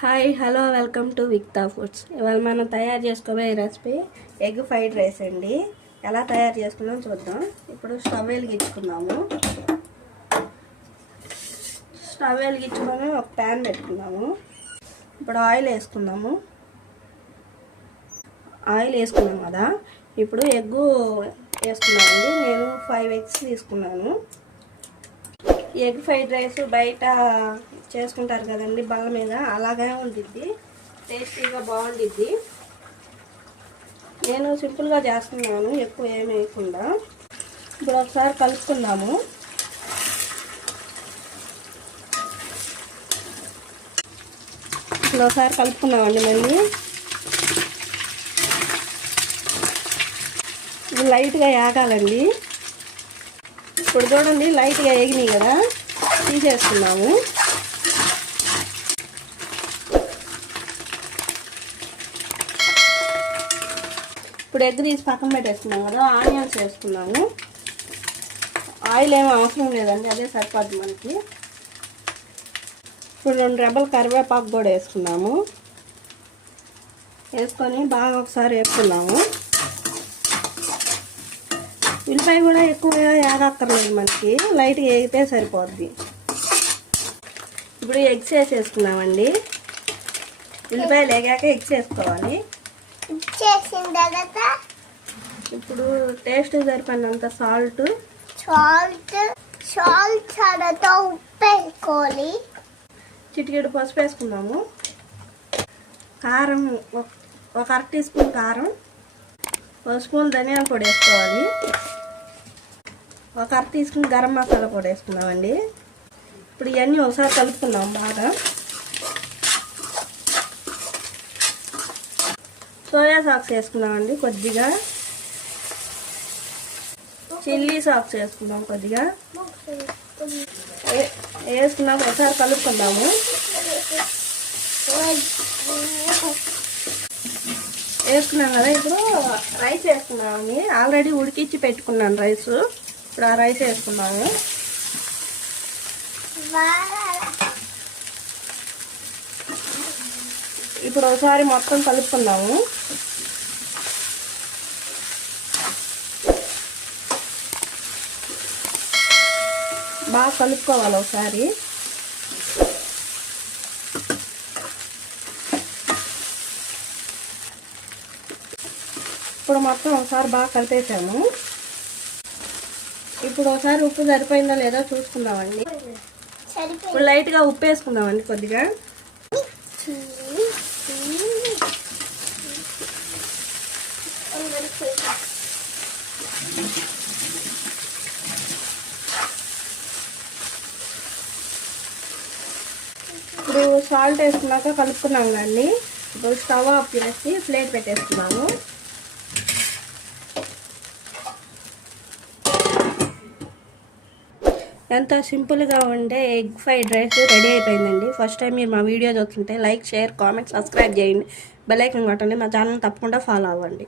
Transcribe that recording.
Hi hello welcome to Vikta foods ఇవాళ మనం తయారు చేసుకోబోయే రెసిపీ ఎగ్ ఫ్రైడ్ రైస్ అండి. ఎలా తయారు చేసుకున్నాం చూద్దాం. ఇప్పుడు స్టవ్ వెలిగించుకుందాము. స్టవ్ వెలిగించుకొని ఒక ప్యాన్ పెట్టుకుందాము. ఇప్పుడు ఆయిల్ వేసుకుందాము. ఆయిల్ వేసుకున్నాం కదా. ఇప్పుడు ఎగ్గు వేసుకున్నామండి. నేను ఫైవ్ ఎగ్స్ తీసుకున్నాను. ఎగ్ ఫ్రైడ్ రైస్ బయట చేసుకుంటారు కదండి బల్ల మీద అలాగే ఉండిద్ది. టేస్టీగా బాగుండిద్ది. నేను సింపుల్గా చేస్తున్నాను ఎక్కువ ఏమి వేయకుండా. ఇప్పుడు ఒకసారి కలుపుకుందాము. ఇప్పుడు ఒకసారి కలుపుకున్నామండి మళ్ళీ. లైట్గా యాగాలండి. ఇప్పుడు చూడండి లైట్గా వేగినాయి కదా. తీసేస్తున్నాము. ఇప్పుడు ఎగ్ తీసి పక్కన పెట్టేస్తున్నాం కదా ఆనియన్స్ వేసుకున్నాము. ఆయిల్ ఏమీ అవసరం లేదండి అదే సరిపోద్ది మనకి. ఇప్పుడు రెండు రెబ్బల కరివేపాకు కూడా వేసుకున్నాము. వేసుకొని బాగా ఒకసారి వేసుకున్నాము ఉల్లిపాయ కూడా ఎక్కువ ఏగక్కర్లేదు మనకి. లైట్గా వేగితే సరిపోద్ది. ఇప్పుడు ఎగ్స్ వేసేసుకున్నామండి ఉల్లిపాయలు వేగాక ఎగ్స్ వేసుకోవాలి. చేసిన తర్వాత ఇప్పుడు టేస్ట్ సరిపడినంత సాల్ట్. సాల్ట్ సాల్ట్ తర్వాత ఉప్పు వేసుకోవాలి చిటికెడు పసుపు వేసుకున్నాము కారం ఒక- ఒక అర టీ స్పూన్ కారం. ఒక స్పూన్ ధనియాల పొడి వేసుకోవాలి. ఒక అర తీసుకుని గరం మసాలా కూడా వేసుకున్నామండి ఇప్పుడు ఇవన్నీ ఒకసారి కలుపుకున్నాం బాగా. సోయా సాక్స్ వేసుకున్నామండి కొద్దిగా. చిల్లీ సాక్స్ వేసుకున్నాం కొద్దిగా. వేసుకున్నాం వేసుకున్నాము ఒకసారి కలుపుకుందాము. వేసుకున్నాం కదా ఇప్పుడు రైస్ వేసుకున్నాము ఆల్రెడీ ఉడికిచ్చి పెట్టుకున్నాను రైస్. ఇప్పుడు ఆ రైస్ వేసుకున్నాము ఇప్పుడు ఒకసారి మొత్తం కలుపుకుందాము. బాగా కలుపుకోవాలి ఒకసారి. ఇప్పుడు మొత్తం ఒకసారి బాగా కలిపేసాము. ఇప్పుడు ఒకసారి ఉప్పు సరిపోయిందా లేదా చూసుకుందామండి. ఇప్పుడు లైట్గా ఉప్పు వేసుకుందామండి కొద్దిగా. ఇప్పుడు సాల్ట్ వేసుకున్నాక కలుపుకున్నాం కానీ ఇప్పుడు స్టవ్ ఆఫ్ చేసి ప్లేట్ పెట్టేసుకున్నాము. ఎంతో సింపుల్గా ఉండే ఎగ్ ఫ్రైడ్ రైస్ రెడీ అయిపోయిందండి. ఫస్ట్ టైం మీరు మా వీడియో చూస్తుంటే లైక్ షేర్ కామెంట్ సబ్స్క్రైబ్ చేయండి. బెల్ ఐకన్ కొట్టండి. మా ఛానల్ తప్పకుండా ఫాలో అవ్వండి.